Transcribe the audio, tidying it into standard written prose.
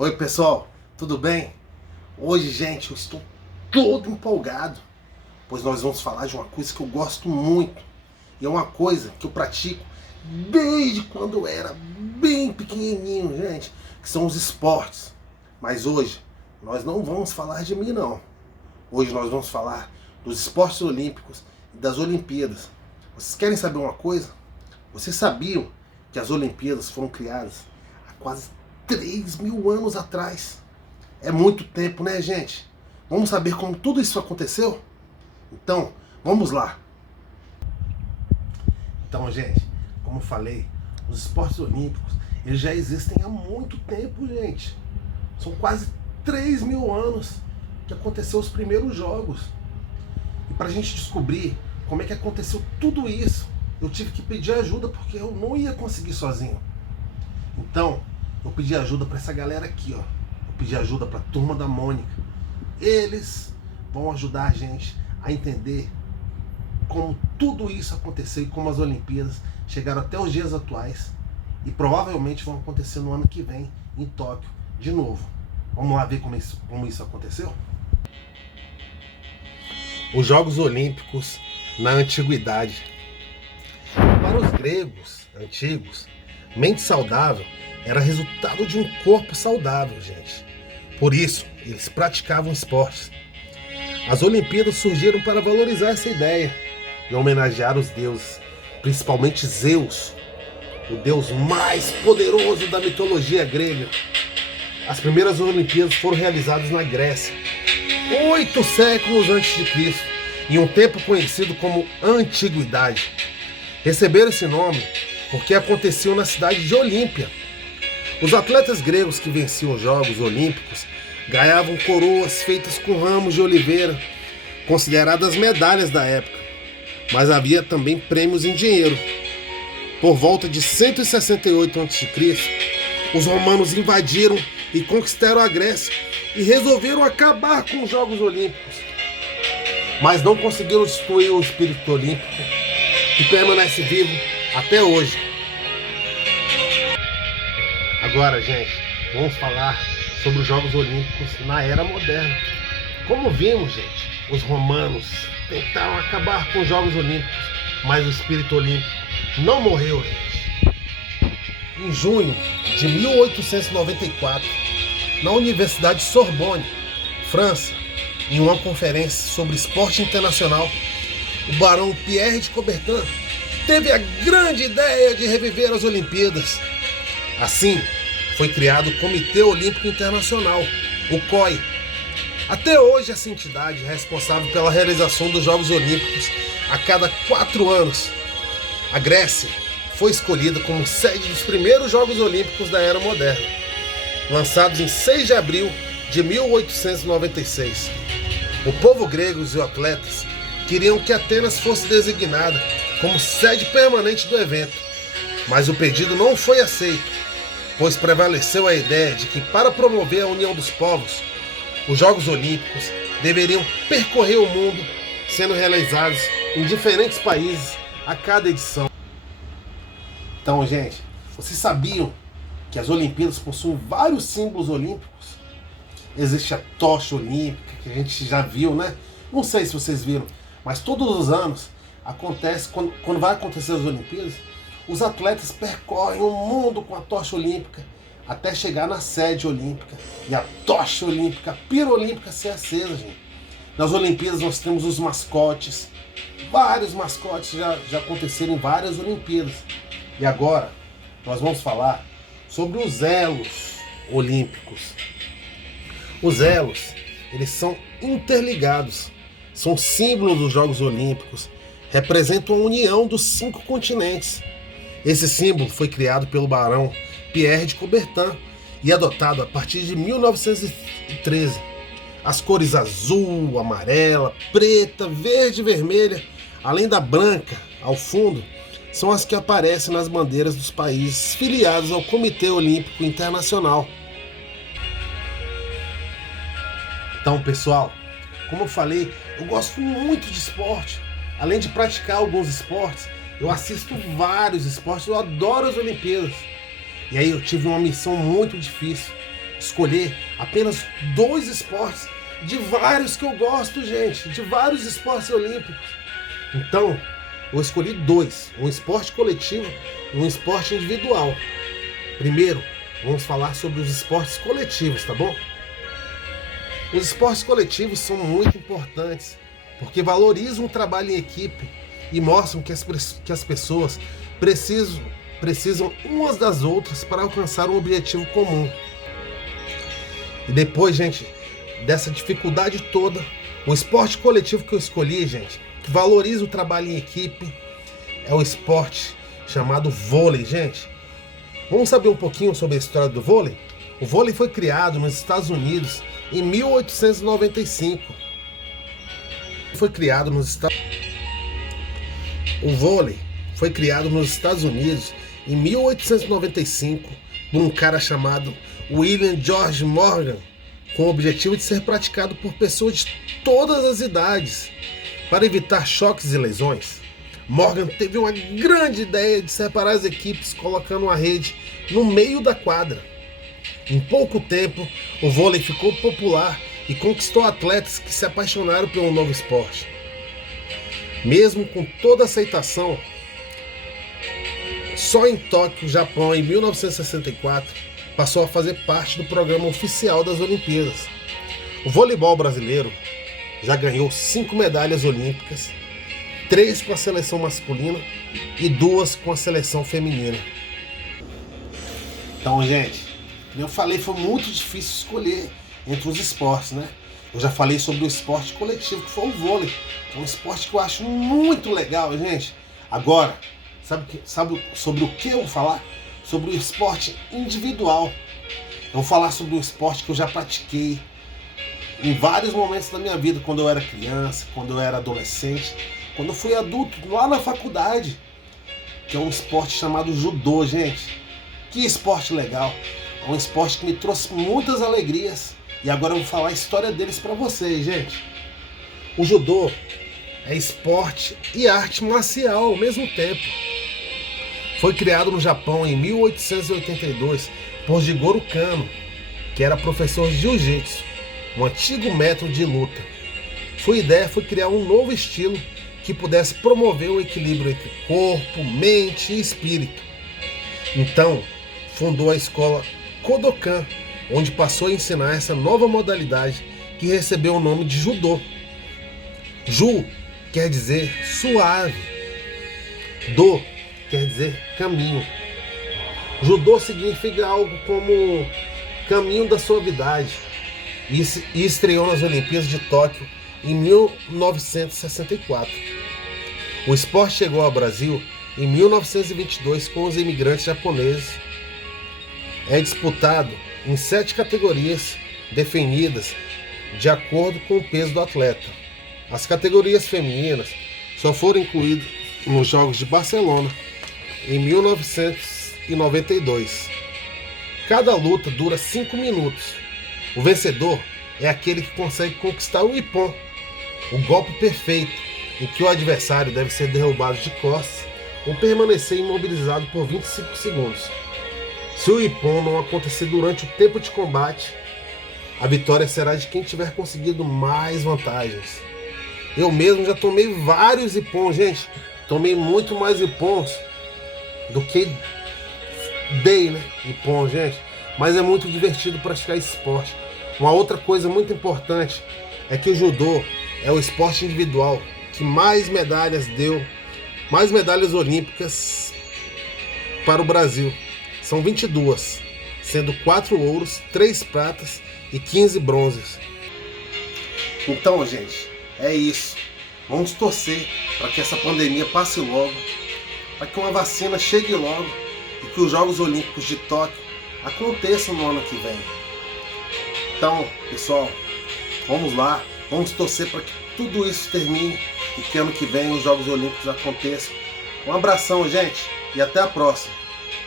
Oi pessoal, tudo bem? Hoje, gente, eu estou todo empolgado, pois nós vamos falar de uma coisa que eu gosto muito. E é uma coisa que eu pratico desde quando eu era bem pequenininho, gente, que são os esportes. Mas hoje, nós não vamos falar de mim, não. Hoje nós vamos falar dos esportes olímpicos e das Olimpíadas. Vocês querem saber uma coisa? Vocês sabiam que as Olimpíadas foram criadas há quase 3.000 anos atrás? É muito tempo, né, gente? Vamos saber como tudo isso aconteceu? Então, vamos lá. Então, gente, como eu falei, os esportes olímpicos, eles já existem há muito tempo, gente. São quase 3.000 anos que aconteceu os primeiros jogos. E para a gente descobrir como é que aconteceu tudo isso, eu tive que pedir ajuda porque eu não ia conseguir sozinho. Então, eu pedi ajuda para essa galera aqui, ó. Eu pedi ajuda para a Turma da Mônica. Eles vão ajudar a gente a entender como tudo isso aconteceu e como as Olimpíadas chegaram até os dias atuais e provavelmente vão acontecer no ano que vem em Tóquio de novo. Vamos lá ver como isso aconteceu? Os Jogos Olímpicos na Antiguidade. Para os gregos antigos, mente saudável era resultado de um corpo saudável, gente. Por isso, eles praticavam esportes. As Olimpíadas surgiram para valorizar essa ideia e homenagear os deuses, principalmente Zeus, o deus mais poderoso da mitologia grega. As primeiras Olimpíadas foram realizadas na Grécia, 8 séculos antes de Cristo, em um tempo conhecido como Antiguidade. Receberam esse nome porque aconteciam na cidade de Olímpia. Os atletas gregos que venciam os Jogos Olímpicos ganhavam coroas feitas com ramos de oliveira, consideradas medalhas da época, mas havia também prêmios em dinheiro. Por volta de 168 a.C., os romanos invadiram e conquistaram a Grécia e resolveram acabar com os Jogos Olímpicos. Mas não conseguiram destruir o espírito olímpico, que permanece vivo até hoje. Agora, gente, vamos falar sobre os Jogos Olímpicos na era moderna. Como vimos, gente, os romanos tentaram acabar com os Jogos Olímpicos, mas o espírito olímpico não morreu, gente. Em junho de 1894, na Universidade Sorbonne, França, em uma conferência sobre esporte internacional, o barão Pierre de Coubertin teve a grande ideia de reviver as Olimpíadas. Assim, foi criado o Comitê Olímpico Internacional, o COI. Até hoje, essa entidade é responsável pela realização dos Jogos Olímpicos a cada 4 anos. A Grécia foi escolhida como sede dos primeiros Jogos Olímpicos da era moderna, lançados em 6 de abril de 1896. O povo grego e os atletas queriam que Atenas fosse designada como sede permanente do evento, mas o pedido não foi aceito, pois prevaleceu a ideia de que, para promover a união dos povos, os Jogos Olímpicos deveriam percorrer o mundo, sendo realizados em diferentes países a cada edição. Então, gente, vocês sabiam que as Olimpíadas possuem vários símbolos olímpicos? Existe a tocha olímpica, que a gente já viu, né? Não sei se vocês viram, mas todos os anos acontece, quando vai acontecer as Olimpíadas, os atletas percorrem o mundo com a tocha olímpica até chegar na sede olímpica e a tocha olímpica, a pira olímpica ser acesa, gente. Nas Olimpíadas nós temos os mascotes, vários mascotes já aconteceram em várias Olimpíadas. E agora nós vamos falar sobre os elos olímpicos. Os elos, eles são interligados, são símbolos dos Jogos Olímpicos, representam a união dos 5 continentes. Esse símbolo foi criado pelo barão Pierre de Coubertin e adotado a partir de 1913. As cores azul, amarela, preta, verde e vermelha, além da branca ao fundo, são as que aparecem nas bandeiras dos países filiados ao Comitê Olímpico Internacional. Então, pessoal, como eu falei, eu gosto muito de esporte. Além de praticar alguns esportes, eu assisto vários esportes, eu adoro as Olimpíadas. E aí eu tive uma missão muito difícil, escolher apenas 2 esportes de vários que eu gosto, gente, de vários esportes olímpicos. Então, eu escolhi 2, um esporte coletivo e um esporte individual. Primeiro, vamos falar sobre os esportes coletivos, tá bom? Os esportes coletivos são muito importantes, porque valorizam o trabalho em equipe e mostram que as pessoas precisam umas das outras para alcançar um objetivo comum. E depois, gente, dessa dificuldade toda, o esporte coletivo que eu escolhi, gente, que valoriza o trabalho em equipe, é o esporte chamado vôlei, gente. Vamos saber um pouquinho sobre a história do vôlei? O vôlei foi criado nos Estados Unidos em 1895. O vôlei foi criado nos Estados Unidos em 1895 por um cara chamado William George Morgan, com o objetivo de ser praticado por pessoas de todas as idades. Para evitar choques e lesões, Morgan teve uma grande ideia de separar as equipes colocando uma rede no meio da quadra. Em pouco tempo, o vôlei ficou popular e conquistou atletas que se apaixonaram pelo novo esporte. Mesmo com toda a aceitação, só em Tóquio, Japão, em 1964, passou a fazer parte do programa oficial das Olimpíadas. O voleibol brasileiro já ganhou 5 medalhas olímpicas, 3 com a seleção masculina e 2 com a seleção feminina. Então, gente, como eu falei, foi muito difícil escolher entre os esportes, né? Eu já falei sobre o esporte coletivo, que foi o vôlei. É um esporte que eu acho muito legal, gente. Agora, sabe sobre o que eu vou falar? Sobre o esporte individual. Eu vou falar sobre um esporte que eu já pratiquei em vários momentos da minha vida, quando eu era criança, quando eu era adolescente, quando eu fui adulto, lá na faculdade, que é um esporte chamado judô, gente. Que esporte legal! É um esporte que me trouxe muitas alegrias e agora eu vou falar a história deles para vocês, gente. O judô é esporte e arte marcial ao mesmo tempo. Foi criado no Japão em 1882 por Jigoro Kano, que era professor de jiu-jitsu, um antigo método de luta. Sua ideia foi criar um novo estilo que pudesse promover o equilíbrio entre corpo, mente e espírito. Então, fundou a escola Kodokan, onde passou a ensinar essa nova modalidade que recebeu o nome de judô. Ju quer dizer suave. Do quer dizer caminho. Judô significa algo como caminho da suavidade e estreou nas Olimpíadas de Tóquio em 1964. O esporte chegou ao Brasil em 1922 com os imigrantes japoneses. É disputado em 7 categorias definidas de acordo com o peso do atleta. As categorias femininas só foram incluídas nos Jogos de Barcelona em 1992. Cada luta dura 5 minutos. O vencedor é aquele que consegue conquistar o ippon, o golpe perfeito, em que o adversário deve ser derrubado de costas ou permanecer imobilizado por 25 segundos. Se o ippon não acontecer durante o tempo de combate, a vitória será de quem tiver conseguido mais vantagens. Eu mesmo já tomei vários ippons, gente. Tomei muito mais ippons do que dei, né? Ippon, gente. Mas é muito divertido praticar esse esporte. Uma outra coisa muito importante é que o judô é o esporte individual que mais medalhas deu, mais medalhas olímpicas para o Brasil. São 22, sendo 4 ouros, 3 pratas e 15 bronzes. Então, gente, é isso. Vamos torcer para que essa pandemia passe logo, para que uma vacina chegue logo e que os Jogos Olímpicos de Tóquio aconteçam no ano que vem. Então, pessoal, vamos lá, vamos torcer para que tudo isso termine e que ano que vem os Jogos Olímpicos aconteçam. Um abração, gente, e até a próxima.